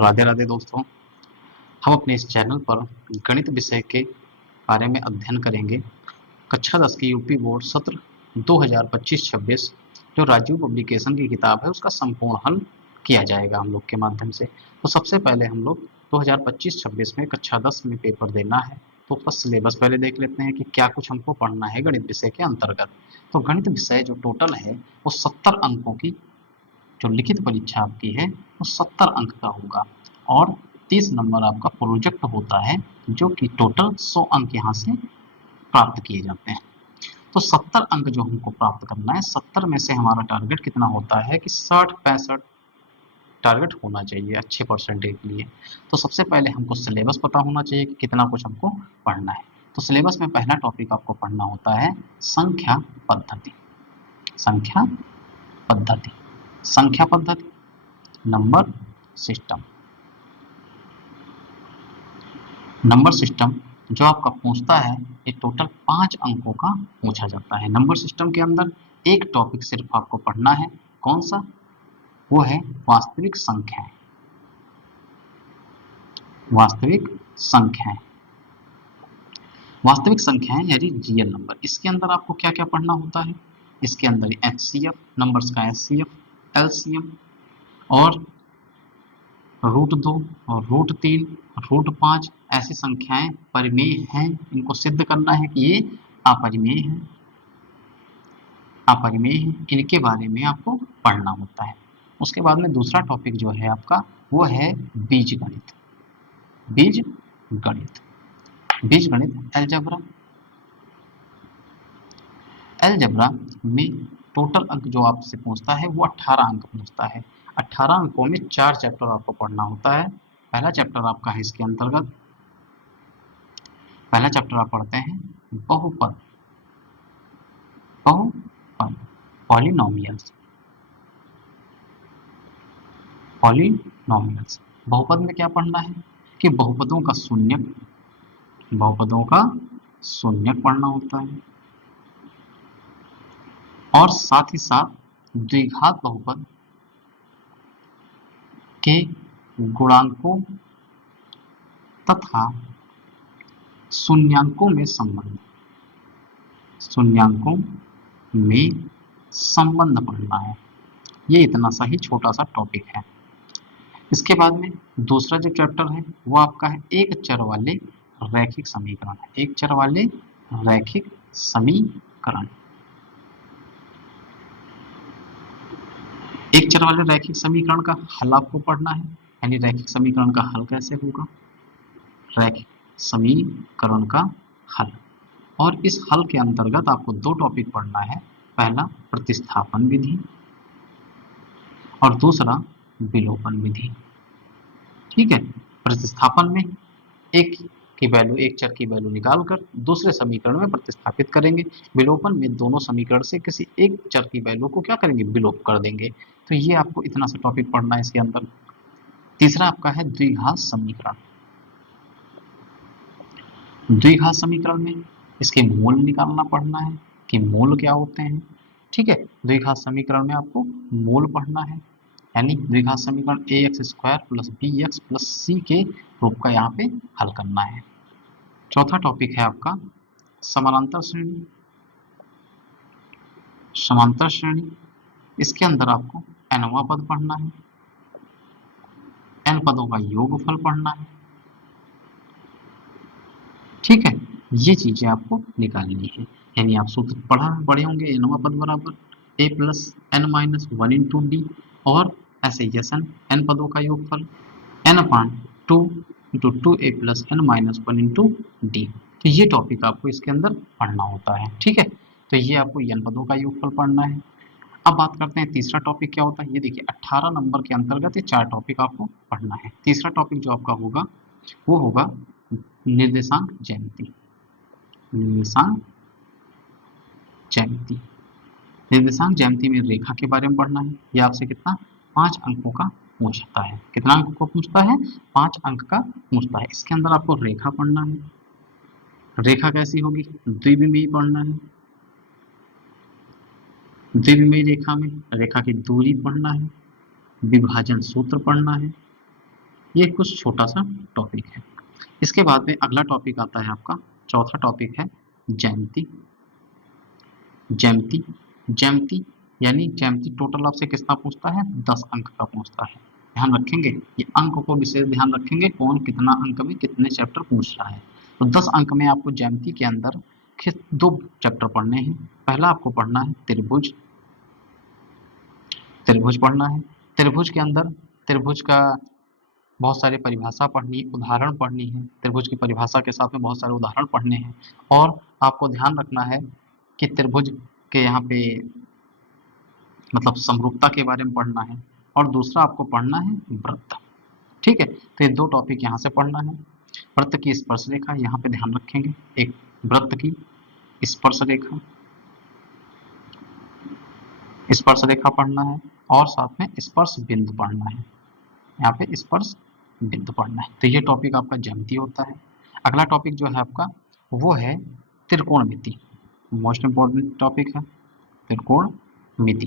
राधे राधे दोस्तों। हम अपने इस चैनल पर गणित विषय के बारे में अध्ययन करेंगे। कक्षा 10 की यूपी बोर्ड सत्र 2025-26 जो राजीव पब्लिकेशन की किताब है उसका संपूर्ण हल किया जाएगा हम लोग के माध्यम से। तो सबसे पहले हम लोग 2025-26 में कक्षा 10 में पेपर देना है, तो उसका सिलेबस पहले देख लेते हैं कि क्या कुछ हमको पढ़ना है गणित विषय के अंतर्गत। तो गणित विषय जो टोटल है वो 70 अंकों की जो लिखित परीक्षा आपकी है वो 70 अंक का होगा और 30 नंबर आपका प्रोजेक्ट होता है जो कि टोटल 100 अंक यहाँ से प्राप्त किए जाते हैं। तो 70 अंक जो हमको प्राप्त करना है, 70 में से हमारा टारगेट कितना होता है कि 60-65 टारगेट होना चाहिए अच्छे परसेंटेज के लिए। तो सबसे पहले हमको सिलेबस पता होना चाहिए कि कितना कुछ हमको पढ़ना है। तो सिलेबस में पहला टॉपिक आपको पढ़ना होता है संख्या पद्धति। संख्या पद्धति, संख्या पद्धति, नंबर सिस्टम। नंबर सिस्टम जो आपका पूछता है ये टोटल 5 अंकों का पूछा जाता है। नंबर सिस्टम के अंदर एक टॉपिक सिर्फ आपको पढ़ना है, कौन सा? वो है वास्तविक संख्याएं। वास्तविक संख्याएं, वास्तविक संख्याएं यानी रियल नंबर। इसके अंदर आपको क्या क्या पढ़ना होता है? इसके अंदर एचसीएफ, नंबर्स का एचसीएफ, एलसीएम और √2 और √3, √5 ऐसी संख्याएं परिमेय हैं। इनको सिद्ध करना है कि ये अपरिमेय है, अपरिमेय है। इनके बारे में आपको पढ़ना होता है। उसके बाद में दूसरा टॉपिक जो है आपका वो है बीजगणित। बीजगणित, बीजगणित अलजेब्रा। अलजेब्रा में टोटल अंक जो आपसे पूछता है वो 18 अंक पूछता है। 18 अंकों में 4 चैप्टर आपको पढ़ना होता है। पहला चैप्टर आपका है इसके अंतर्गत, पहला चैप्टर आप पढ़ते हैं बहुपद, बहुपद, पॉलिनोमियल्स। पॉलिनोमियल्स, बहुपद में क्या पढ़ना है कि बहुपदों का शून्यक, बहुपदों का शून्यक पढ़ना होता है और साथ ही साथ द्विघात बहुपद के गुणांकों तथा शून्यांकों में संबंध, शून्यांकों में संबंध पढ़ना है। ये इतना सा ही छोटा सा टॉपिक है। इसके बाद में दूसरा जो चैप्टर है वो आपका है एक चर वाले रैखिक समीकरण। एक चर वाले रैखिक समीकरण, एक चर वाले रैखिक समीकरण का हल आपको पढ़ना है, यानी रैखिक समीकरण का हल कैसे होगा, रैखिक समीकरण का हल। और इस हल के अंतर्गत आपको 2 टॉपिक पढ़ना है, पहला प्रतिस्थापन विधि और दूसरा विलोपन विधि। ठीक है, प्रतिस्थापन में एक की वैल्यू, एक चर की वैल्यू निकालकर दूसरे समीकरण में प्रतिस्थापित करेंगे। विलोपन में दोनों समीकरण से किसी एक चर की वैल्यू को क्या करेंगे, विलोप कर देंगे। तो ये आपको इतना सा टॉपिक पढ़ना है इसके अंदर। तीसरा आपका है द्विघात समीकरण। द्विघात समीकरण में इसके मूल निकालना पढ़ना है कि मूल क्या होते हैं। ठीक है, द्विघात समीकरण में आपको मूल पढ़ना है, यानी द्विघात समीकरण ax² + bx + c के रूप का यहाँ पे हल करना है। चौथा टॉपिक है आपका समानांतर श्रेणी। समांतर श्रेणी, इसके अंदर आपको nवां पद पढ़ना है, n पदों का योगफल पढ़ना है। ठीक है, ये चीजें आपको निकालनी है, यानी आप सूत्र पढ़े होंगे nवां पद बराबर a + n - 1 × d और ऐसे यसन n पदों का योगफल n/2 × 2a + n - 1 × d। तो ये टॉपिक आपको इसके अंदर पढ़ना होता है। ठीक है, तो ये आपको n पदों का योगफल पढ़ना है। अब बात करते हैं तीसरा टॉपिक क्या होता है। ये देखिए 18 नंबर के अंतर्गत ये 4 टॉपिक आपको पढ़ना है। तीसरा टॉपिक जो आपका होगा वो होगा निर्देशांक ज्यामिति। निर्देशांक ज्यामिति, निर्देशांक ज्यामिति में रेखा के बारे में पढ़ना है। ये आपसे कितना, 5 अंकों का पूछता है। कितना अंक को पूछता है, 5 अंक का पूछता है। इसके अंदर आपको रेखा पढ़ना है। रेखा कैसी होगी, द्विविमीय पढ़ना है। द्विविमीय रेखा में रेखा की दूरी पढ़ना है, विभाजन सूत्र पढ़ना है, ये कुछ छोटा सा टॉपिक है। इसके बाद में अगला टॉपिक आता है आपका, चौथा टॉपिक है ज्यामिति। ज्यामिति ज्यामिति यानी ज्यामिति टोटल आपसे कितना पूछता है, 10 अंक का पूछता है। ध्यान रखेंगे, ये अंक को विशेष ध्यान रखेंगे, कौन कितना अंक में कितने चैप्टर पूछ रहा है। तो 10 अंक में आपको ज्यामिति के अंदर दो चैप्टर पढ़ने हैं। पहला आपको पढ़ना है त्रिभुज, त्रिभुज पढ़ना है। त्रिभुज के अंदर त्रिभुज का बहुत सारी परिभाषा पढ़नी, उदाहरण पढ़नी है। त्रिभुज की परिभाषा के साथ में बहुत सारे उदाहरण पढ़ने हैं। और आपको ध्यान रखना है कि त्रिभुज के यहाँ पे मतलब समरूपता के बारे में पढ़ना है। और दूसरा आपको पढ़ना है वृत्त। ठीक है, तो ये दो टॉपिक यहाँ से पढ़ना है। वृत्त की स्पर्श रेखा यहाँ पे ध्यान रखेंगे, एक वृत्त की स्पर्श रेखा, स्पर्श रेखा पढ़ना है और साथ में स्पर्श बिंदु पढ़ना है। यहाँ पे स्पर्श बिंदु पढ़ना है। तो ये टॉपिक आपका ज्यामिति होता है। अगला टॉपिक जो है आपका वो है त्रिकोणमिति। मोस्ट इंपॉर्टेंट टॉपिक है त्रिकोणमिति।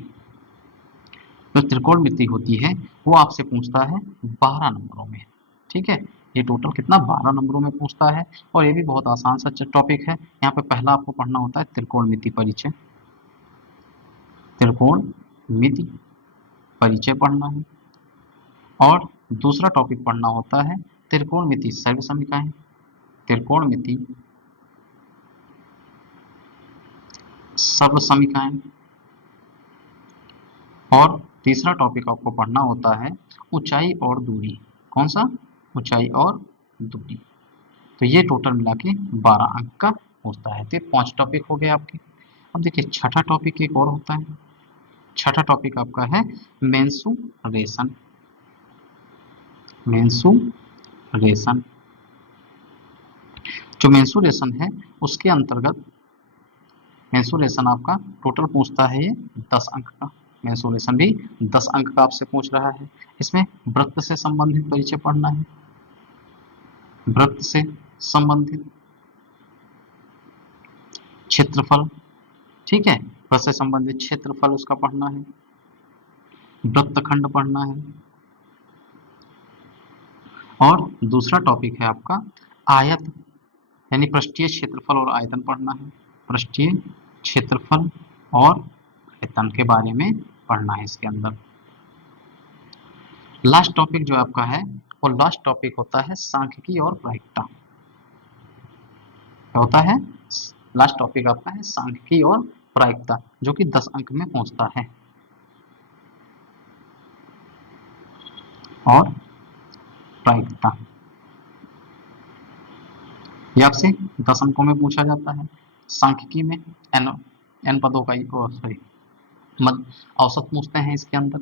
जो त्रिकोणमिति होती है वो आपसे पूछता है 12 नंबरों में। ठीक है, ये टोटल कितना 12 नंबरों में पूछता है। और ये भी बहुत आसान सा टॉपिक है। यहाँ पे पहला आपको पढ़ना होता है त्रिकोणमिति परिचय, त्रिकोणमिति परिचय पढ़ना है। और दूसरा टॉपिक पढ़ना होता है त्रिकोणमिति सर्व समीकरण, त्रिकोणमिति सर्व समीकरण। और तीसरा टॉपिक आपको पढ़ना होता है ऊंचाई और दूरी। कौन सा, ऊंचाई और दूरी। तो ये टोटल मिला के 12 अंक का होता है। तो 5 टॉपिक हो गए आपके। अब देखिए छठा टॉपिक एक और होता है। छठा टॉपिक आपका है मेंसुरेशन, मेंसुरेशन। जो मेंसुरेशन है उसके अंतर्गत मेंसुरेशन आपका टोटल पूछता है ये 10 अंक का। मेंसुरेशन भी 10 अंक का आपसे पूछ रहा है। इसमें वृत्त से संबंधित परिचय पढ़ना है, वृत्त से संबंधित क्षेत्रफल। ठीक है, वृत्त से संबंधित क्षेत्रफल उसका पढ़ना है, वृत्तखंड पढ़ना है। और दूसरा टॉपिक है आपका आयत यानी पृष्ठीय क्षेत्रफल और आयतन पढ़ना है, पृष्ठीय क्षेत्रफल और आयतन के बारे में पढ़ना है इसके अंदर। लास्ट टॉपिक जो आपका है वो लास्ट टॉपिक होता है सांख्यिकी और प्रायिकता। क्या होता है, लास्ट टॉपिक आपका है सांख्यिकी और प्रायिकता, जो कि 10 अंक में पहुंचता है। और प्रायिकता ये आपसे 10 अंकों में पूछा जाता है। सांख्यिकी में n पदों का सॉरी औसत पूछते हैं इसके अंदर।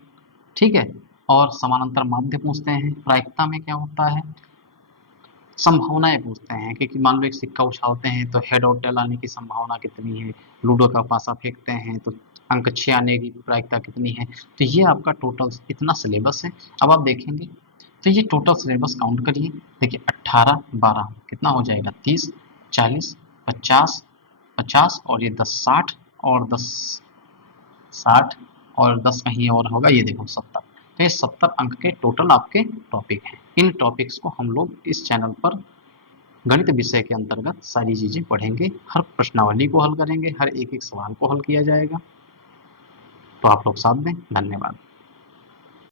ठीक है, और समानांतर माध्य पूछते हैं। प्रायिकता में क्या होता है, संभावनाएं पूछते हैं कि मान लो एक सिक्का उछालते हैं तो हेड और टेल आने की संभावना कितनी है, लूडो का पासा फेंकते हैं तो अंक 6 आने की प्रायिकता कितनी है। तो ये आपका टोटल इतना सिलेबस है। अब आप देखेंगे तो ये टोटल सिलेबस काउंट करिए। देखिए 18 12 कितना हो जाएगा, 30 40 50 50 और ये 10 60 और 10 60 और 10 कहीं और होगा, ये देखो 70। तो ये 70 अंक के टोटल आपके टॉपिक हैं। इन टॉपिक्स को हम लोग इस चैनल पर गणित विषय के अंतर्गत सारी चीजें पढ़ेंगे। हर प्रश्नावली को हल करेंगे, हर एक एक सवाल को हल किया जाएगा। तो आप लोग साथ दें। धन्यवाद।